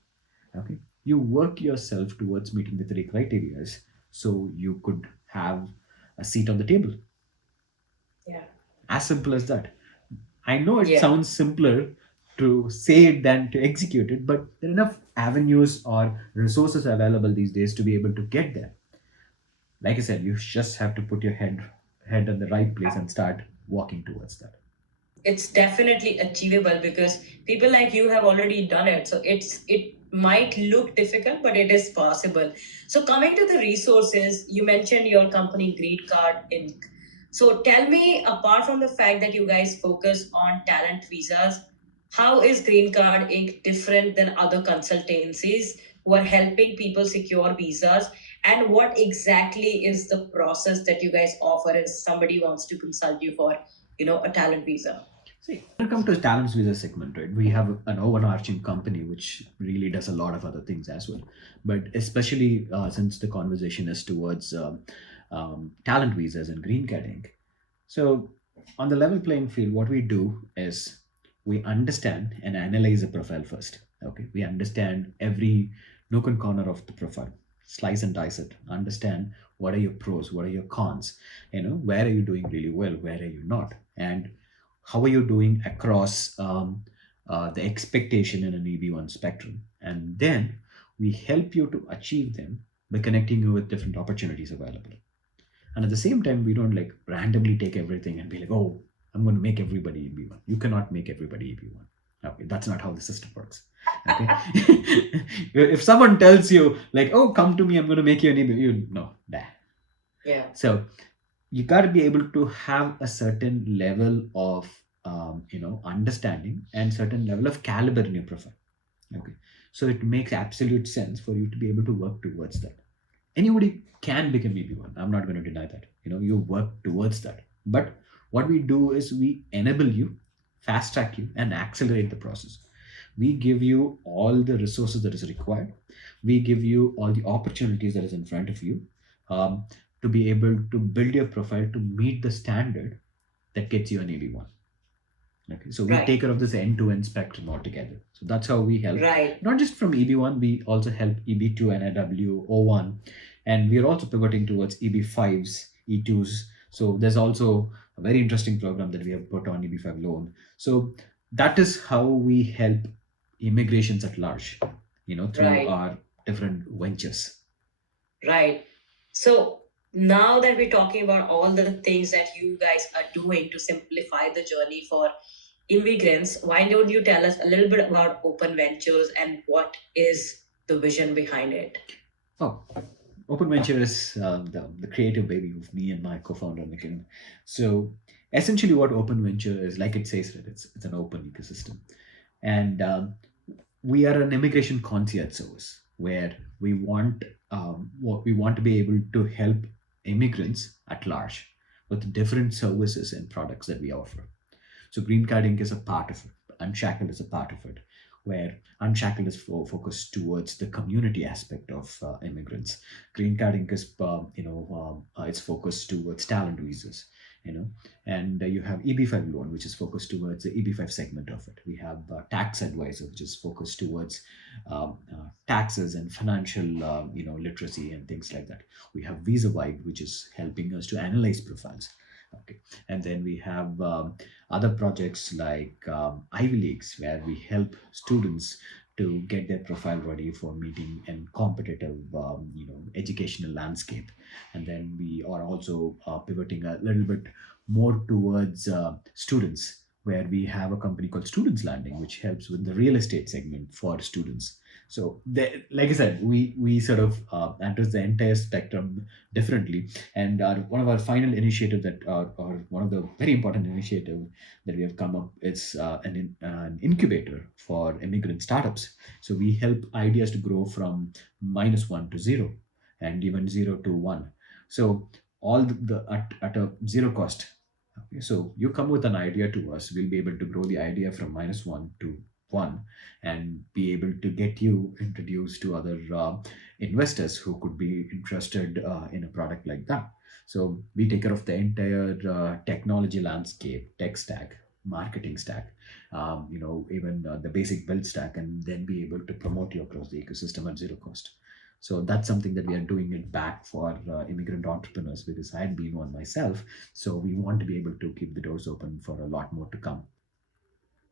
Okay, you work yourself towards meeting the 3 criteria, so you could have a seat on the table. Yeah. As simple as that. I know it Yeah. sounds simpler to say it than to execute it, but there are enough avenues or resources available these days to be able to get there. Like I said, you just have to put your head in the right place and start walking towards that. It's definitely achievable because people like you have already done it. So it might look difficult, but it is possible. So coming to the resources, you mentioned your company Green Card Inc. So tell me, apart from the fact that you guys focus on talent visas, how is Green Card Inc. different than other consultancies who are helping people secure visas? And what exactly is the process that you guys offer if somebody wants to consult you for, a talent visa? See, when it comes to talents visa segment, right, we have an overarching company which really does a lot of other things as well. But especially since the conversation is towards talent visas and green carding. So, on the level playing field, what we do is we understand and analyze a profile first. Okay, we understand every nook and corner of the profile, slice and dice it, understand what are your pros, what are your cons, where are you doing really well, where are you not, and how are you doing across the expectation in an EB1 spectrum. And then we help you to achieve them by connecting you with different opportunities available. And at the same time, we don't like randomly take everything and be like, oh, I'm going to make everybody EB1. You cannot make everybody EB1. Okay, that's not how the system works. Okay, if someone tells you like, oh, come to me, I'm going to make you an EB1, you no, nah. Yeah. So you got to be able to have a certain level of understanding and certain level of caliber in your profile. Okay, so it makes absolute sense for you to be able to work towards that. Anybody can become EB1. I'm not going to deny that. You work towards that. But what we do is we enable you, fast track you, and accelerate the process. We give you all the resources that is required. We give you all the opportunities that is in front of you, um, to be able to build your profile to meet the standard that gets you an EB1. Okay, so we Right. take care of this end-to-end spectrum altogether. So that's how we help. Right. Not just from EB1, we also help EB2 and AW01, and we are also pivoting towards EB5s, E2s. So there's also a very interesting program that we have put on EB5 loan. So that is how we help immigrations at large, through Right. our different ventures. Right. So now that we're talking about all the things that you guys are doing to simplify the journey for immigrants, why don't you tell us a little bit about Open Ventures and what is the vision behind it? Oh, Open Venture is the creative baby of me and my co-founder Nikhil. So essentially, what Open Venture is, like it says, right, it's an open ecosystem, and we are an immigration concierge service where we want to be able to help immigrants at large with different services and products that we offer. So Green Card Inc. is a part of it. Unshackled is a part of it, where Unshackled is focused towards the community aspect of immigrants. Green Card Inc. is, it's focused towards talent visas, and you have EB5 loan, which is focused towards the EB5 segment of it. We have Tax Advisor, which is focused towards taxes and financial, literacy and things like that. We have Visa Vibe, which is helping us to analyze profiles. Okay, and then we have other projects like Ivy Leagues, where we help students to get their profile ready for meeting and competitive, educational landscape. And then we are also pivoting a little bit more towards students, where we have a company called Students Landing, which helps with the real estate segment for students. So, like I said, we sort of address the entire spectrum differently. And one of our final initiative or one of the very important initiative that we have come up, is an incubator for immigrant startups. So we help ideas to grow from -1 to 0, and even 0 to 1. So all at a zero cost. Okay, so you come with an idea to us, we'll be able to grow the idea from -1 to 1, and be able to get you introduced to other investors who could be interested in a product like that. So we take care of the entire technology landscape, tech stack, marketing stack, even the basic build stack, and then be able to promote you across the ecosystem at zero cost. So that's something that we are doing it back for immigrant entrepreneurs, because I had been one myself. So we want to be able to keep the doors open for a lot more to come.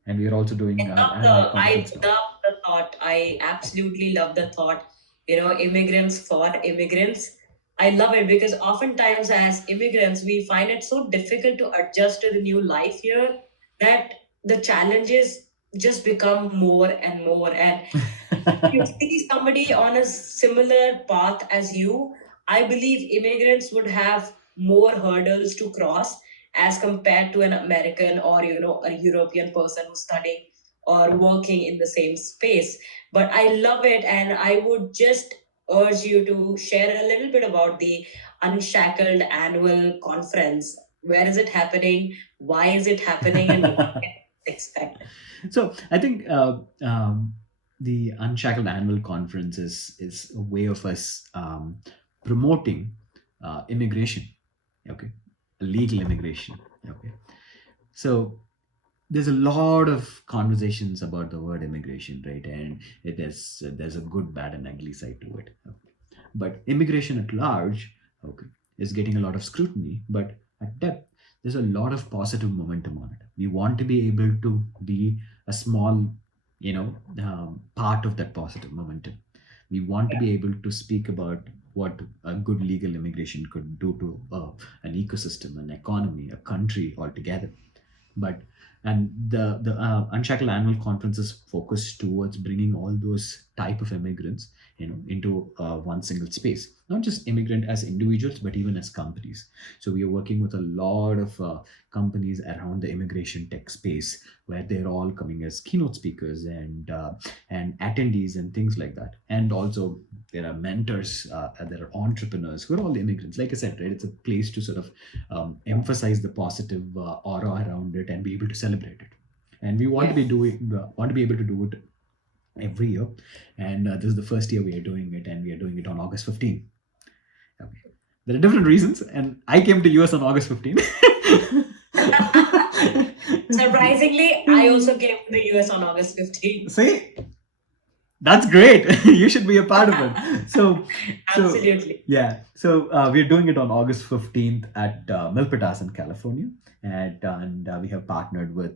And we are also doing our annual I conference now. love the thought. I absolutely love the thought. Immigrants for immigrants. I love it because oftentimes as immigrants, we find it so difficult to adjust to the new life here that the challenges just become more and more. And you see somebody on a similar path as you, I believe immigrants would have more hurdles to cross as compared to an American or a European person who's studying or working in the same space. But I love it, and I would just urge you to share a little bit about the Unshackled annual conference. Where is it happening? Why is it happening? And what can we expect? So I think the Unshackled Annual Conference is a way of us promoting immigration. Okay, legal immigration. Okay, so there's a lot of conversations about the word immigration, right? And there's a good, bad, and ugly side to it. Okay. But immigration at large, okay, is getting a lot of scrutiny. But at depth, there's a lot of positive momentum on it. We want to be able to be a small, part of that positive momentum. We want to be able to speak about what a good legal immigration could do to an ecosystem, an economy, a country altogether. But And the Unshackled annual conference is focused towards bringing all those type of immigrants, into one single space. Not just immigrant as individuals, but even as companies. So we are working with a lot of companies around the immigration tech space, where they're all coming as keynote speakers and attendees and things like that. And also there are mentors, there are entrepreneurs who are all immigrants. Like I said, right, it's a place to sort of emphasize the positive aura around it and be able to celebrate it. And we want to be able to do it every year. And this is the first year we are doing it, and we are doing it on August 15th. Okay. There are different reasons, and I came to US on August 15th. Surprisingly, I also came to the US on August 15th. See, that's great. You should be a part of it. So Absolutely. yeah. So we're doing it on August 15th at Milpitas in California. And we have partnered with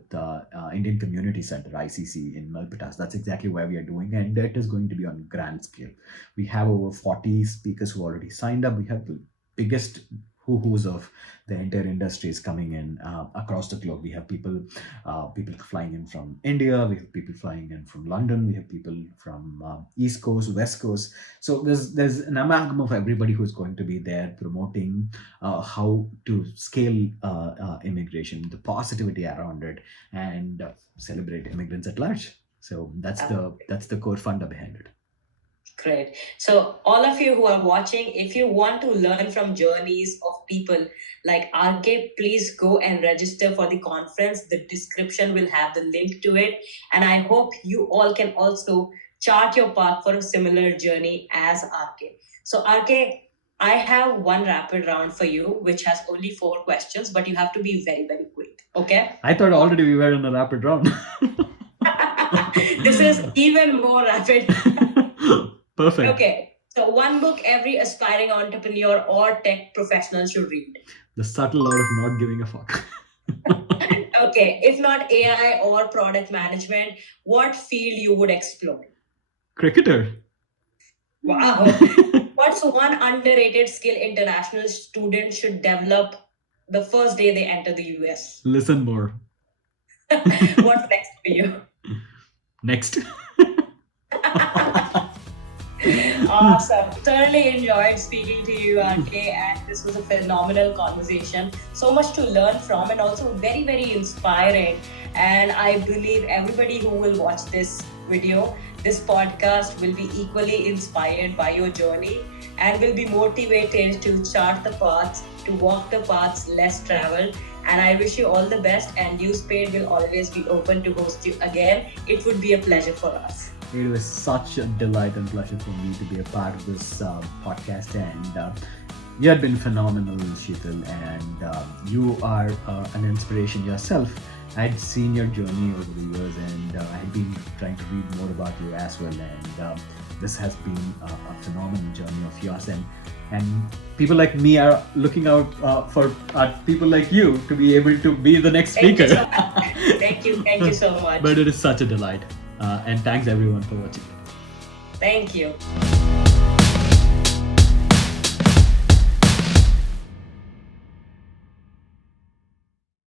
Indian Community Center, ICC, in Milpitas. That's exactly where we are doing. And it is going to be on grand scale. We have over 40 speakers who already signed up. We have the biggest who's of the entire industry is coming in across the globe. We have people flying in from India. We have people flying in from London. We have people from East Coast, West Coast. So there's an amalgam of everybody who's going to be there promoting how to scale immigration, the positivity around it, and celebrate immigrants at large. So that's the core funda behind it. Great. So, all of you who are watching, if you want to learn from journeys of people like RK, please go and register for the conference. The description will have the link to it. And I hope you all can also chart your path for a similar journey as RK. So, RK, I have one rapid round for you, which has only 4 questions, but you have to be very, very quick. Okay? I thought already we were in a rapid round. This is even more rapid. Perfect. Okay. So, one book every aspiring entrepreneur or tech professional should read. The subtle art of not giving a fuck. Okay. If not AI or product management, what field you would explore? Cricketer. Wow. What's one underrated skill international students should develop the first day they enter the US? Listen more. What's next for you? Next. Awesome. Thoroughly enjoyed speaking to you, RK, and this was a phenomenal conversation. So much to learn from, and also very, very inspiring. And I believe everybody who will watch this video, this podcast, will be equally inspired by your journey and will be motivated to chart the paths, to walk the paths less traveled. And I wish you all the best, and Newspade will always be open to host you again. It would be a pleasure for us. It was such a delight and pleasure for me to be a part of this podcast, and you have been phenomenal, Sheetal, and you are an inspiration yourself. I'd seen your journey over the years, and I had been trying to read more about you as well, and this has been a phenomenal journey of yours, and people like me are looking out for people like you to be able to be the next speaker. Thank you so much. But it is such a delight. And thanks everyone for watching. Thank you.